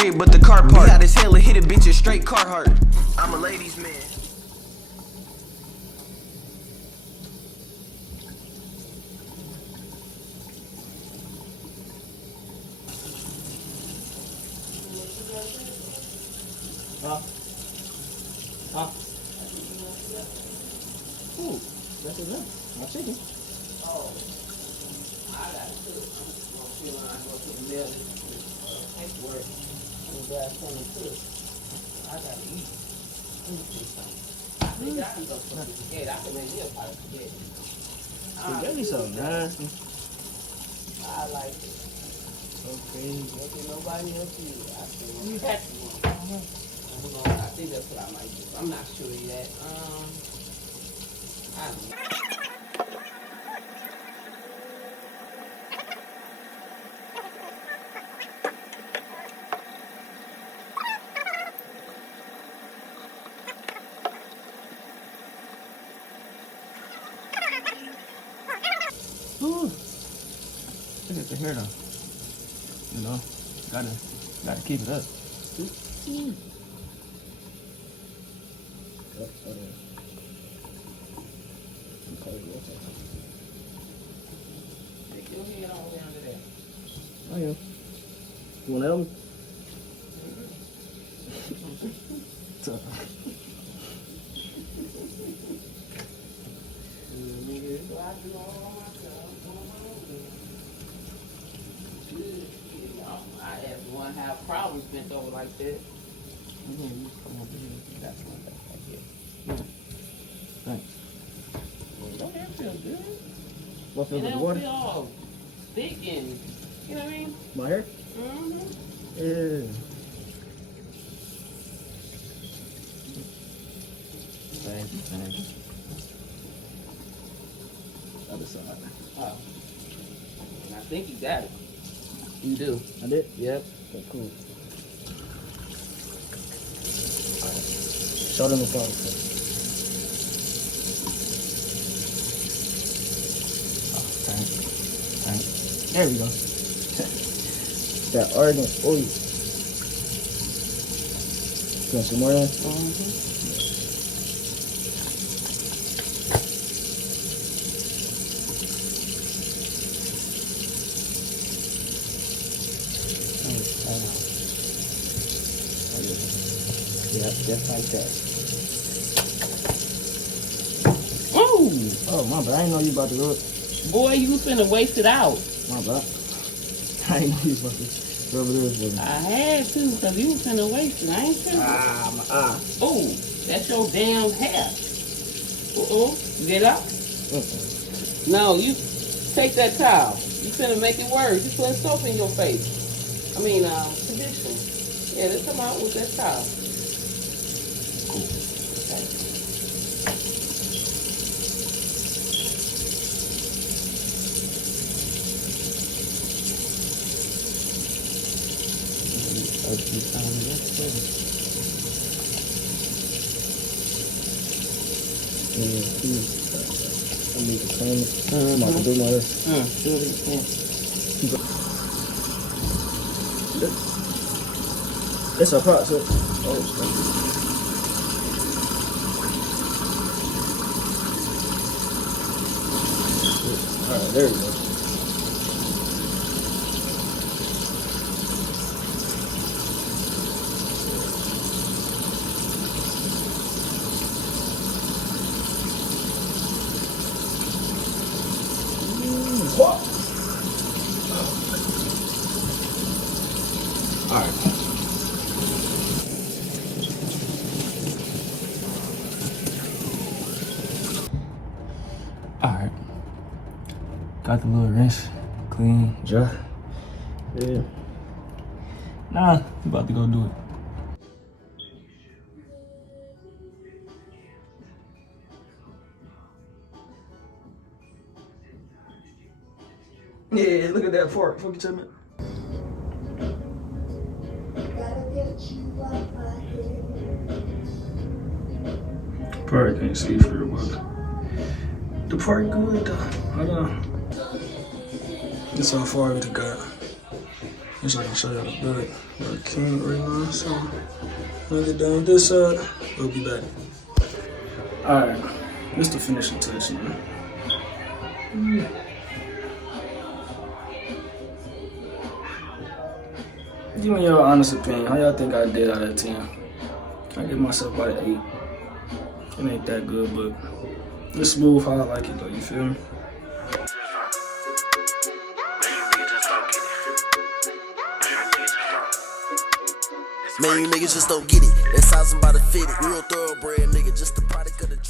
straight, but the car park. We got his hell and hit a bitch a straight car heart. I'm a ladies' man. Ooh, that's enough. My chicken. Oh, I got to cook. I'm feeling like I'm going to put the mail in paperwork. I'm glad something to cook. I got to eat. Let me see something. I think I can go for the spaghetti. I can make me a pot of spaghetti. Spaghetti so nasty. I like it. Okay. Making nobody else eat it. I think that's one. I think that's what I might do. I'm not sure yet. I don't know. Ooh. Look at the hair though. You know, gotta keep it up. Take your head all the way under there. Oh yeah. You want to help me? Do I do all myself? I have one have problems bent over like that. That's one that's like here. Thanks. Don't that feel good? What feels And like it water? don't feel all thick and, you know what I mean? My hair? Mm-hmm. Yeah. Thank you. Other side. Oh. And I think you got it. You do? I did? Yep. Okay, cool. Alright. Show them the phone. Tank. There we go. That Oregon oil. You want some more in? Mm-hmm. Yep, just like that. Oh! Oh, my bad. I didn't know you about to do it. Boy, you finna waste it out. My bad. I didn't know you was about to rub it in for me. I had to, because you was finna waste it. I ain't finna. Ah, my eye. Oh, that's your damn hair. Uh-oh. You get up? No, you take that towel. You finna make it worse. You put soap in your face. I mean, condition. Yeah, let's come out with that towel. Cool. Okay. I'm going to clean. I'm about to do my hair. Do it again. It's a pot, so. Oh, alright, there we go. Alright. Alright. Got the little rinse, clean, dry. Yeah. Nah, I'm about to go do it. Yeah, look at that fork. Fuck you, tell me. Probably can't see for real, but the park good though. Hold on. It's how far it got. Just so I can show y'all the back. Got a king right now, so when I get done with this side, we'll be back. Alright, this the finishing touch, man. Give me your honest opinion. How y'all think I did out of 10? I give myself about an 8. It ain't that good, but it's smooth how I like it though, you feel me? Man, you niggas just don't get it. That size about to fit it. Real thoroughbred nigga, just the product of the